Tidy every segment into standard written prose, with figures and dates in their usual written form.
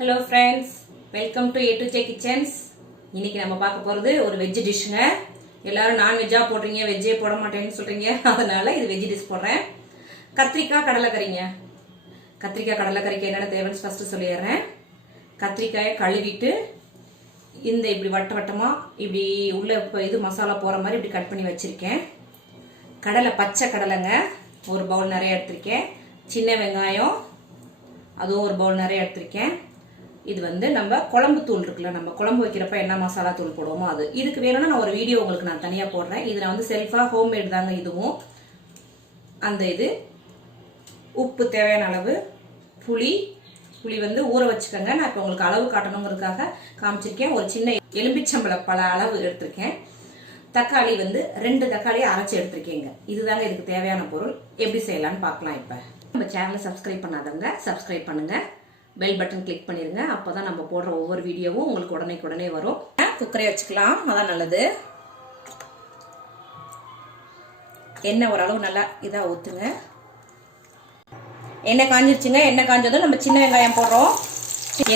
Hello friends, welcome to A to J Kitchens. இன்னைக்கு நம்ம பார்க்க போறது ஒரு வெஜ் டிஷ்ங்க. எல்லாரும் நான் வெஜ்ஜா போடுறீங்க, வெஜ்ஜே போட மாட்டேன்னு சொல்றீங்க. அதனால இது வெஜ் டிஷ் போடுறேன். கத்திரிக்காய் கடலைக்கறிங்க. கத்திரிக்காய் கடலைக்கறிக்கு என்னென்ன தேவைன்னு ஃபர்ஸ்ட் சொல்லிடுறேன். கத்திரிக்காயை கழுவிட்டு இந்த இப்படி வட்ட வட்டமா இப்படி உள்ள இது மசாலா போற மாதிரி இப்படி கட் பண்ணி வச்சிருக்கேன். கடலை பச்சை கடலைங்க ஒரு பவுல் நிறைய எடுத்திருக்கேன். சின்ன வெங்காயம் அதுவும் ஒரு பவுல் நிறைய எடுத்திருக்கேன். இது வந்து நம்ம குழம்பு தூள் இருக்குல்ல, நம்ம குழம்பு வைக்கிறப்ப என்ன மசாலா தூள் போடுவோமோ அது. இதுக்கு வேணும்னா நான் ஒரு வீடியோ உங்களுக்கு நான் தனியாக போடுறேன். இது நான் வந்து செல்ஃபாக ஹோம்மேட் தாங்க இதுவும். அந்த இது உப்பு தேவையான அளவு, புளி வந்து ஊற வச்சுக்கோங்க. நான் இப்போ உங்களுக்கு அளவு காட்டணுங்கிறதுக்காக காமிச்சிருக்கேன். ஒரு சின்ன எலும்பிச்சம்பழ பல அளவு எடுத்திருக்கேன். தக்காளி வந்து 2 தக்காளியை அரைச்சி எடுத்திருக்கேங்க. இதுதாங்க இதுக்கு தேவையான பொருள். எப்படி செய்யலாம்னு பார்க்கலாம். இப்போ நம்ம சேனலை சப்ஸ்கிரைப் பண்ணாதவங்க சப்ஸ்கிரைப் பண்ணுங்க, பெல் பட்டன் கிளிக் பண்ணிருங்க. அப்போதான் நம்ம போடுற ஒவ்வொரு வீடியோவும் உங்களுக்கு உடனே வரும். குக்கரை வச்சுக்கலாம், அதான் நல்லது. எண்ணெய் ஓரளவு நல்லா இதா ஊத்துங்க. எண்ணெய் காஞ்சிருச்சுங்க. எண்ணெய் காஞ்சதும் நம்ம சின்ன வெங்காயம் போடுறோம்.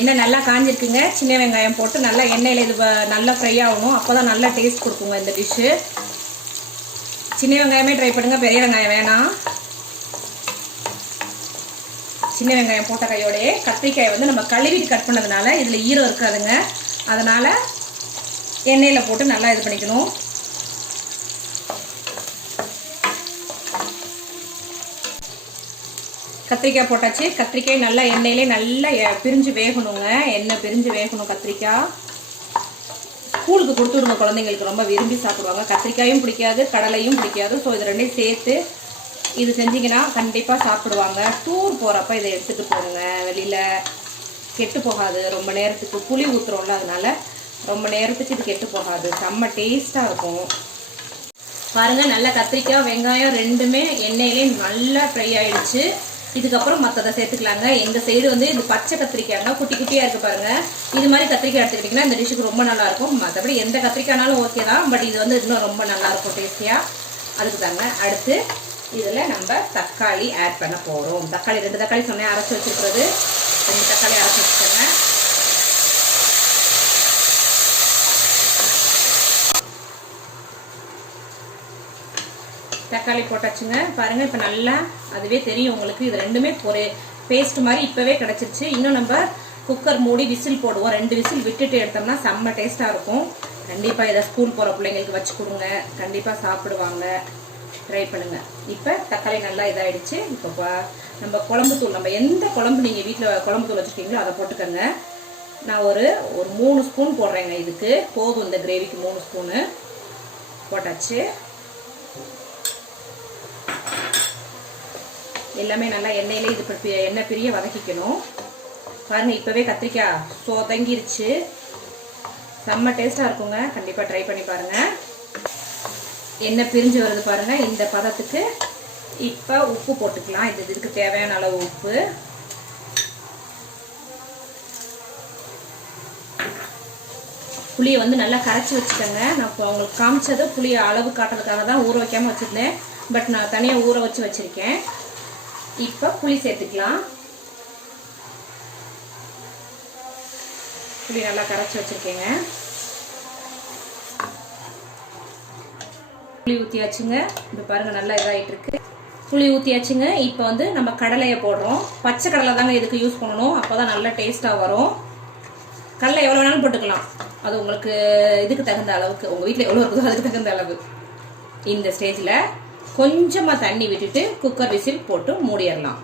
எண்ணெய் நல்லா காஞ்சிருக்குங்க. சின்ன வெங்காயம் போட்டு நல்லா எண்ணெயில இது நல்லா ஃப்ரை ஆகணும். அப்போதான் நல்லா டேஸ்ட் கொடுக்குங்க இந்த டிஷ்ஷு. சின்ன வெங்காயமே ட்ரை பண்ணுங்க, பெரிய வெங்காயம் வேணாம். சின்ன வெங்காயம் போட்ட கையோடையே கத்திரிக்காயை வந்து நம்ம கழுவிட்டு கட் பண்ணதுனால இதுல ஈரம் இருக்காதுங்க. அதனால எண்ணெயில போட்டு நல்லா இது பண்ணிக்கணும். கத்திரிக்காய் போட்டாச்சு. கத்திரிக்காய் நல்லா எண்ணெயிலே நல்லா பிரிஞ்சு வேகணுங்க. எண்ணெய் பிரிஞ்சு வேகணும். கத்திரிக்காய் ஸ்கூலுக்கு கொடுத்து விடுங்க, குழந்தைங்களுக்கு ரொம்ப விரும்பி சாப்பிடுவாங்க. கத்திரிக்காயும் பிடிக்காது, கடலையும் பிடிக்காது. ஸோ இது ரெண்டையும் சேர்த்து இது செஞ்சீங்கன்னா கண்டிப்பாக சாப்பிடுவாங்க. டூர் போகிறப்ப இதை எடுத்துகிட்டு போடுங்க. வெளியில் கெட்டு போகாது. ரொம்ப நேரத்துக்கு புளி ஊற்றுறோம்ல, அதனால ரொம்ப நேரத்துக்கு இது கெட்டு போகாது. செம்ம டேஸ்ட்டாக இருக்கும். பாருங்கள், நல்லா கத்திரிக்காய் வெங்காயம் ரெண்டுமே எண்ணெயிலே நல்லா ஃப்ரை ஆகிடுச்சு. இதுக்கப்புறம் மற்றதை சேர்த்துக்கலாங்க. எங்கள் சைடு வந்து இது பச்சை கத்திரிக்காய்ங்க, குட்டி குட்டியாக இருக்குது பாருங்கள். இது மாதிரி கத்திரிக்காய் எடுத்துக்கிட்டிங்கன்னா இந்த டிஷ்ஷுக்கு ரொம்ப நல்லாயிருக்கும். மற்றபடி எந்த கத்திரிக்காய்னாலும் ஓகே தான், பட் இது வந்து இன்னும் ரொம்ப நல்லாயிருக்கும் டேஸ்டியாக. அதுக்கு தாங்க. அடுத்து இதில் நம்ம தக்காளி ஆட் பண்ண போகிறோம். தக்காளி 2 தக்காளி சொன்னேன் அரைச்சி வச்சுருக்கிறது. 2 தக்காளி அரைச்சி வச்சுக்கோங்க. தக்காளி போட்டாச்சுங்க. பாருங்கள், இப்போ நல்லா அதுவே தெரியும் உங்களுக்கு. இது ரெண்டுமே ஒரு பேஸ்ட் மாதிரி இப்போவே கிடச்சிருச்சு. இன்னும் நம்ம குக்கர் மூடி விசில் போடுவோம். 2 விசில் விட்டுட்டு எடுத்தோம்னா செம்ம டேஸ்ட்டாக இருக்கும். கண்டிப்பாக இதை ஸ்கூல் போகிற பிள்ளைங்களுக்கு வச்சு கொடுங்க, கண்டிப்பாக சாப்பிடுவாங்க. ட்ரை பண்ணுங்க. இப்போ தக்காளி நல்லா இதாகிடுச்சு. இப்போ நம்ம குழம்பு தூள், நம்ம எந்த குழம்பு நீங்கள் வீட்டில் குழம்பு தூள் வச்சுருக்கீங்களோ அதை போட்டுக்கோங்க. நான் ஒரு 3 ஸ்பூன் போடுறேங்க. இதுக்கு போதும், இந்த கிரேவிக்கு 3 ஸ்பூனு போட்டாச்சு. எல்லாமே நல்லா எண்ணெயிலே இது எண்ணெய் பிரிய வதக்கிக்கணும். பாருங்கள், இப்போவே கத்திரிக்காய் சொதங்கிருச்சு. செம்ம டேஸ்ட்டாக இருக்குங்க. கண்டிப்பாக ட்ரை பண்ணி பாருங்கள். எண்ணெய் பிரிஞ்சு வருது பாருங்க. இந்த பதத்துக்கு இப்போ உப்பு போட்டுக்கலாம். இதுக்கு தேவையான அளவு உப்பு. புளியை வந்து நல்லா கரைச்சி வச்சுக்கோங்க. நான் இப்போ உங்களுக்கு காமிச்சது புளியை அளவு காட்டுறதுக்காக தான் ஊற வைக்காம வச்சுருந்தேன். பட் நான் தனியாக ஊற வச்சு வச்சுருக்கேன். இப்போ புளி சேர்த்துக்கலாம். புளி நல்லா கரைச்சி வச்சுருக்கேங்க. புளி ஊற்றியாச்சுங்க. இப்போ பாருங்கள் நல்லா இதாகிட்டு இருக்கு. புளி ஊற்றியாச்சுங்க. இப்போ வந்து நம்ம கடலையை போடுறோம். பச்சை கடலை தாங்க இதுக்கு யூஸ் பண்ணணும். அப்போ தான் நல்லா டேஸ்ட்டாக வரும். கடலை எவ்வளோ வேணாலும் போட்டுக்கலாம். அது உங்களுக்கு இதுக்கு தகுந்த அளவுக்கு, உங்கள் வீட்டில் எவ்வளோ இருக்குதோ அதுக்கு தகுந்த அளவு. இந்த ஸ்டேஜில் கொஞ்சமாக தண்ணி விட்டுட்டு குக்கர் விசில் போட்டு மூடிடலாம்.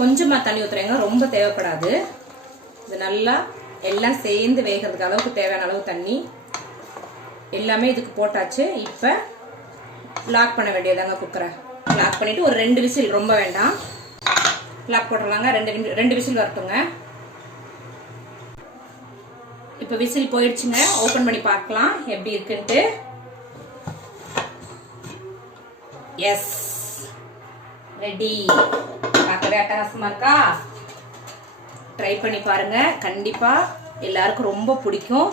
கொஞ்சமாக தண்ணி ஊற்றுறேங்க, ரொம்ப தேவைப்படாது. இது நல்லா எல்லாம் சேர்ந்து வேகிறதுக்கு அளவுக்கு தேவையான அளவு தண்ணி எல்லாமே இதுக்கு போட்டாச்சு. இப்போ லாக் பண்ண வேண்டியதாங்க. குக்கரை லாக் பண்ணிவிட்டு ஒரு 2 விசில், ரொம்ப வேண்டாம், லாக் போட்டுடலாங்க. 2 விசில் வரட்டுங்க. இப்போ விசில் போயிடுச்சுங்க. ஓப்பன் பண்ணி பார்க்கலாம் எப்படி இருக்குன்ட்டு. Yes, ready. பார்க்கவே அட்டகாசமாக இருக்கா? ட்ரை பண்ணி பாருங்க. கண்டிப்பாக எல்லாருக்கும் ரொம்ப பிடிக்கும்.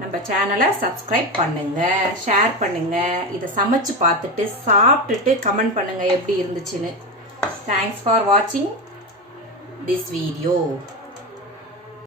நம்ம சேனலை சப்ஸ்கிரைப் பண்ணுங்க, ஷேர் பண்ணுங்க. இதை சமைச்சு பார்த்துட்டு சாப்பிட்டுட்டு கமெண்ட் பண்ணுங்க எப்படி இருந்துச்சுன்னு. தேங்க்ஸ் ஃபார் வாட்சிங். this video.